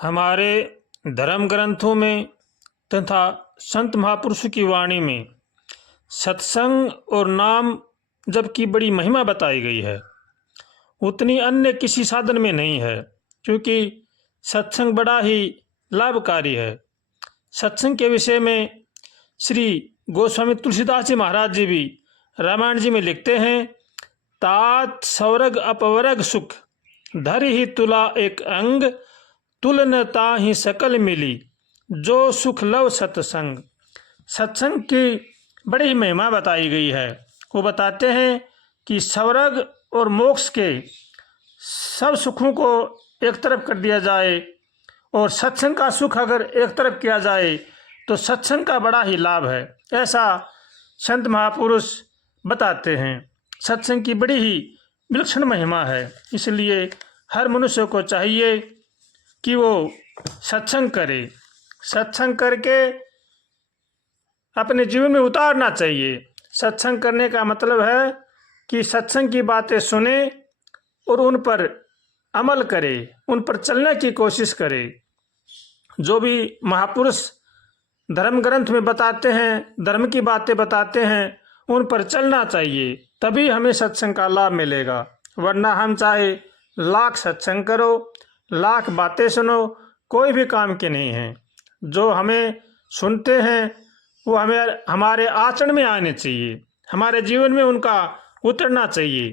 हमारे धर्म ग्रंथों में तथा संत महापुरुषों की वाणी में सत्संग और नाम जब की बड़ी महिमा बताई गई है, उतनी अन्य किसी साधन में नहीं है, क्योंकि सत्संग बड़ा ही लाभकारी है। सत्संग के विषय में श्री गोस्वामी तुलसीदास जी महाराज जी भी रामायण जी में लिखते हैं, तात स्वर्ग अपवर्ग सुख धर ही तुला एक अंग तुलन ताहि सकल मिली जो सुख लव सत्संग। सत्संग की बड़ी ही महिमा बताई गई है। वो बताते हैं कि स्वर्ग और मोक्ष के सब सुखों को एक तरफ कर दिया जाए और सत्संग का सुख अगर एक तरफ किया जाए तो सत्संग का बड़ा ही लाभ है, ऐसा संत महापुरुष बताते हैं। सत्संग की बड़ी ही विलक्षण महिमा है, इसलिए हर मनुष्य को चाहिए कि वो सत्संग करे। सत्संग करके अपने जीवन में उतारना चाहिए। सत्संग करने का मतलब है कि सत्संग की बातें सुने और उन पर अमल करे, उन पर चलने की कोशिश करे। जो भी महापुरुष धर्म ग्रंथ में बताते हैं, धर्म की बातें बताते हैं, उन पर चलना चाहिए, तभी हमें सत्संग का लाभ मिलेगा। वरना हम चाहे लाख सत्संग करो, लाख बातें सुनो, कोई भी काम की नहीं है। जो हमें सुनते हैं वो हमें हमारे आचरण में आने चाहिए, हमारे जीवन में उनका उतरना चाहिए,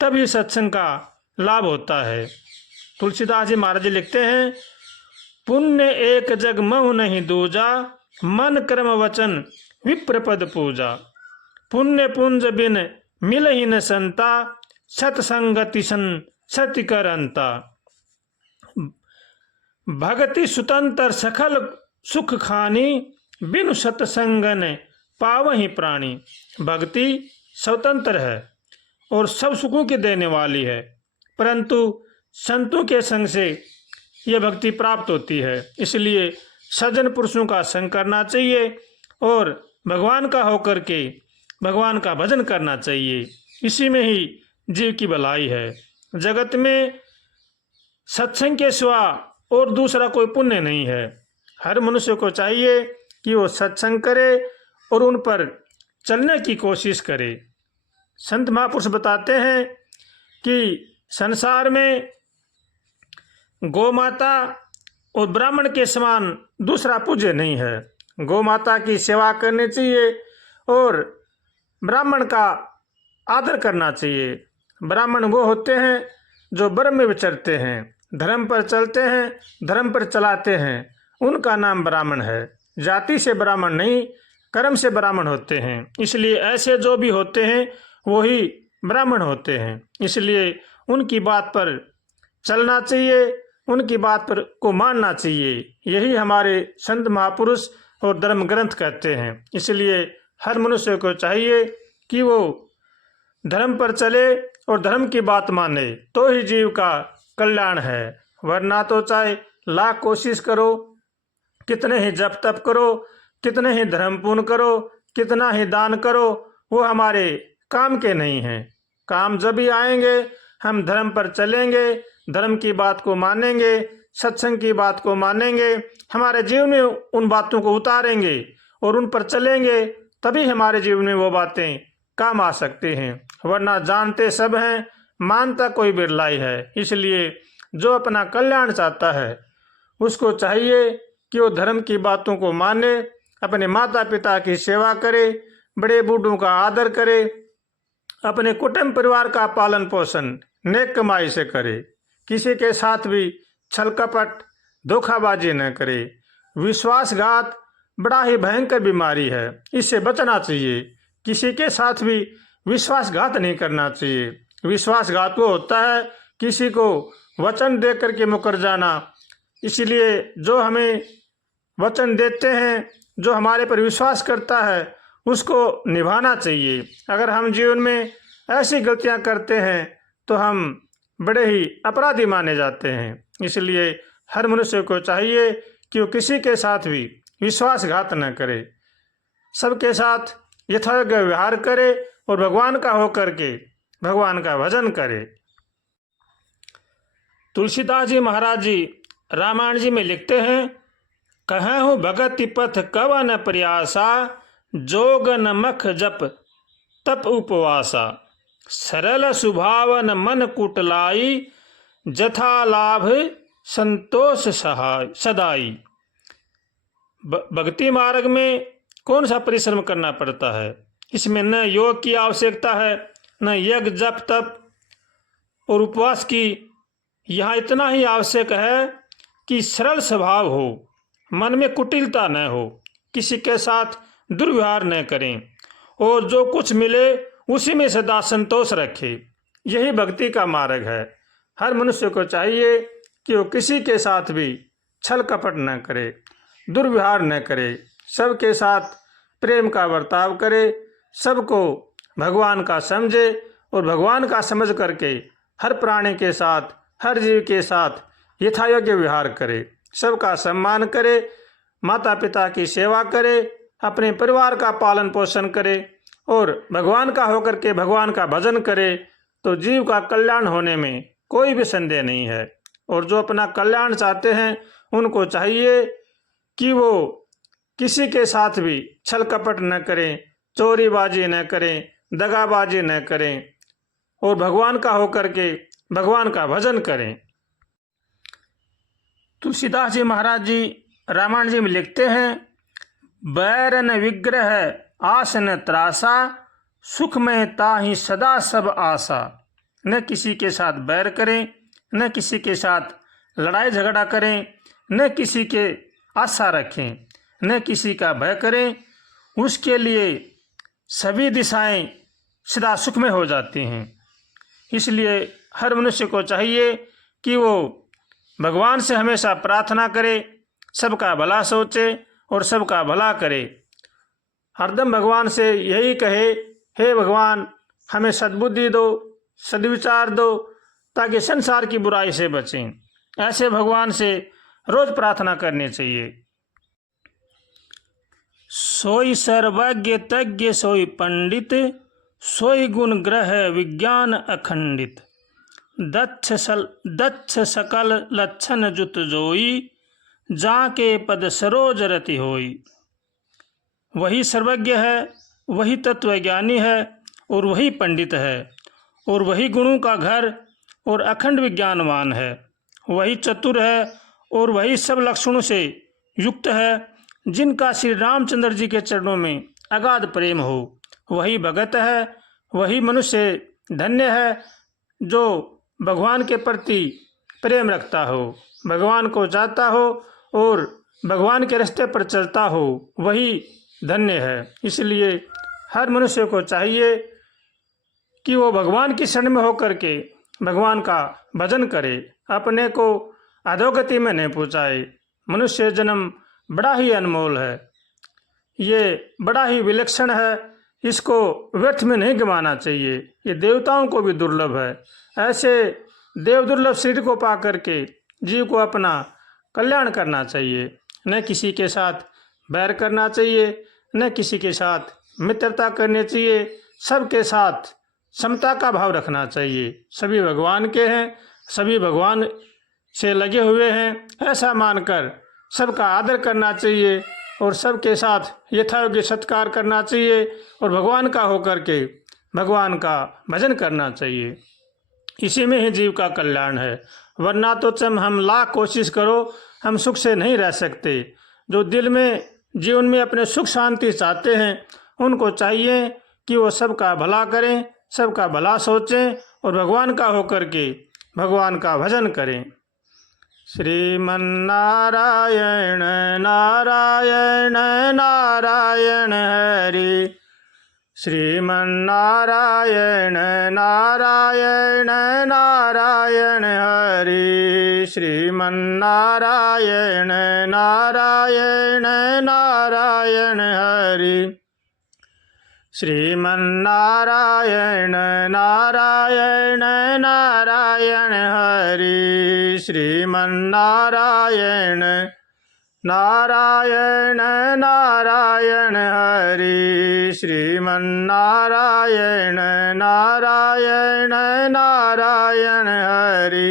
तभी सत्संग का लाभ होता है। तुलसीदास जी महाराज जी लिखते हैं, पुण्य एक जग महु नहीं दूजा मन कर्म वचन विप्रपद पूजा। पुण्य पुंज बिन मिल ही न संता सत्संगति सन सति कर अंता। भगति सुतंतर सखल सुख खानी बिनु सत्संगन पावहि प्राणी। भक्ति स्वतंत्र है और सब सुखों की देने वाली है, परंतु संतों के संग से यह भक्ति प्राप्त होती है। इसलिए सज्जन पुरुषों का संग करना चाहिए और भगवान का होकर के भगवान का भजन करना चाहिए। इसी में ही जीव की भलाई है। जगत में सत्संग के सिवा और दूसरा कोई पुण्य नहीं है। हर मनुष्य को चाहिए कि वो सत्संग करे और उन पर चलने की कोशिश करे। संत महापुरुष बताते हैं कि संसार में गौ माता और ब्राह्मण के समान दूसरा पूज्य नहीं है। गौ माता की सेवा करनी चाहिए और ब्राह्मण का आदर करना चाहिए। ब्राह्मण वो होते हैं जो ब्रह्म में विचरते हैं, धर्म पर चलते हैं, धर्म पर चलाते हैं, उनका नाम ब्राह्मण है। जाति से ब्राह्मण नहीं, कर्म से ब्राह्मण होते हैं। इसलिए ऐसे जो भी होते हैं वही ब्राह्मण होते हैं। इसलिए उनकी बात पर चलना चाहिए, उनकी बात पर को मानना चाहिए। यही हमारे संत महापुरुष और धर्म ग्रंथ कहते हैं। इसलिए हर मनुष्य को चाहिए कि वो धर्म पर चले और धर्म की बात माने, तो ही जीव का कल्याण है। वरना तो चाहे लाख कोशिश करो, कितने ही जप तप करो, कितने ही धर्म पूर्ण करो, कितना ही दान करो, वो हमारे काम के नहीं हैं। काम जब भी आएंगे हम धर्म पर चलेंगे, धर्म की बात को मानेंगे, सत्संग की बात को मानेंगे, हमारे जीवन में उन बातों को उतारेंगे और उन पर चलेंगे, तभी हमारे जीवन में वो बातें काम आ सकती हैं। वरना जानते सब हैं, मानता कोई बिरला ही है। इसलिए जो अपना कल्याण चाहता है उसको चाहिए कि वो धर्म की बातों को माने, अपने माता पिता की सेवा करे, बड़े बूढ़ों का आदर करे, अपने कुटुंब परिवार का पालन पोषण नेक कमाई से करे, किसी के साथ भी छल कपट धोखाबाजी न करे। विश्वासघात बड़ा ही भयंकर बीमारी है, इससे बचना चाहिए। किसी के साथ भी विश्वासघात नहीं करना चाहिए। विश्वासघात वो होता है किसी को वचन दे करके मुकर जाना। इसलिए जो हमें वचन देते हैं, जो हमारे पर विश्वास करता है, उसको निभाना चाहिए। अगर हम जीवन में ऐसी गलतियां करते हैं तो हम बड़े ही अपराधी माने जाते हैं। इसलिए हर मनुष्य को चाहिए कि वो किसी के साथ भी विश्वासघात न करे, सबके साथ यथायोग्य व्यवहार करे और भगवान का होकर के भगवान का भजन करे। तुलसीदास जी महाराज जी रामायण जी में लिखते हैं, कहूँ भगति पथ कवन प्रयासा, जोग न मख जप तप उपवासा, सरल सुभावन मन कुटलाई, जथा लाभ संतोष सदाई। भक्ति मार्ग में कौन सा परिश्रम करना पड़ता है? इसमें न योग की आवश्यकता है, न यज्ञ जप तप और उपवास की। यहाँ इतना ही आवश्यक है कि सरल स्वभाव हो, मन में कुटिलता न हो, किसी के साथ दुर्व्यवहार न करें और जो कुछ मिले उसी में सदा संतोष रखे। यही भक्ति का मार्ग है। हर मनुष्य को चाहिए कि वो किसी के साथ भी छल कपट न करे, दुर्व्यवहार न करे, सबके साथ प्रेम का बर्ताव करे, सबको भगवान का समझे और भगवान का समझ करके हर प्राणी के साथ, हर जीव के साथ यथायोग्य व्यवहार करे, सबका सम्मान करे, माता पिता की सेवा करे, अपने परिवार का पालन पोषण करे और भगवान का होकर के भगवान का भजन करे, तो जीव का कल्याण होने में कोई भी संदेह नहीं है। और जो अपना कल्याण चाहते हैं उनको चाहिए कि वो किसी के साथ भी छल कपट न करें, चोरीबाजी न करें, दगाबाजी न करें और भगवान का होकर के भगवान का भजन करें। तुलसीदास जी महाराज जी रामायण जी में लिखते हैं, बैर न विग्रह आस न त्रासा, सुख में ताहि सदा सब आशा। न किसी के साथ बैर करें, न किसी के साथ लड़ाई झगड़ा करें, न किसी के आशा रखें, न किसी का भय करें। उसके लिए सभी दिशाएं सदा सुख में हो जाती हैं। इसलिए हर मनुष्य को चाहिए कि वो भगवान से हमेशा प्रार्थना करे, सबका भला सोचे और सबका भला करे। हरदम भगवान से यही कहे, हे भगवान हमें सद्बुद्धि दो, सद्विचार दो, ताकि संसार की बुराई से बचें। ऐसे भगवान से रोज प्रार्थना करनी चाहिए। सोई सर्वज्ञ तज्ञ सोई पंडित, सोई गुण ग्रह विज्ञान अखंडित। दक्ष सकल लक्षण जुत जोई, जाके पद सरोज रति होई। वही सर्वज्ञ है, वही तत्वज्ञानी है और वही पंडित है और वही गुणों का घर और अखंड विज्ञानवान है। वही चतुर है और वही सब लक्षणों से युक्त है, जिनका श्री रामचंद्र जी के चरणों में अगाध प्रेम हो। वही भगत है, वही मनुष्य धन्य है जो भगवान के प्रति प्रेम रखता हो, भगवान को चाहता हो और भगवान के रास्ते पर चलता हो, वही धन्य है। इसलिए हर मनुष्य को चाहिए कि वो भगवान की शरण में होकर के भगवान का भजन करे, अपने को अधोगति में नहीं पहुँचाए। मनुष्य जन्म बड़ा ही अनमोल है, ये बड़ा ही विलक्षण है, इसको व्यर्थ में नहीं गंवाना चाहिए। ये देवताओं को भी दुर्लभ है। ऐसे देव दुर्लभ शरीर को पा करके जीव को अपना कल्याण करना चाहिए। न किसी के साथ बैर करना चाहिए, न किसी के साथ मित्रता करनी चाहिए, सबके साथ समता का भाव रखना चाहिए। सभी भगवान के हैं, सभी भगवान से लगे हुए हैं, ऐसा मानकर सबका आदर करना चाहिए और सबके साथ यथायोग्य सत्कार करना चाहिए और भगवान का होकर के भगवान का भजन करना चाहिए। इसी में ही जीव का कल्याण है। वरना तो हम लाख कोशिश करो, हम सुख से नहीं रह सकते। जो दिल में जीवन में अपने सुख शांति चाहते हैं उनको चाहिए कि वो सबका भला करें, सबका भला सोचें और भगवान का होकर के भगवान का भजन करें। श्रीमन्नारायण नारायण नारायण हरि, श्रीमन्नारायण नारायण नारायण हरि, श्रीमन्नारायण नारायण नारायण हरि, श्रीमन्नारायण नारायण नारायण हरि, श्रीमन्नारायण नारायण नारायण हरि, श्रीमन्नारायण नारायण नारायण हरि,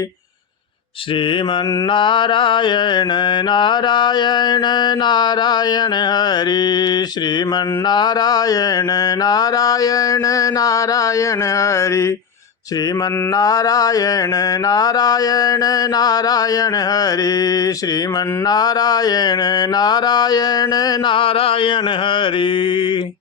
श्रीमन्नारायण नारायण नारायण हरि श्रीमन्नारायण नारायण नारायण हरि श्रीमन्नारायण नारायण नारायण हरि श्रीमन्नारायण नारायण नारायण हरि।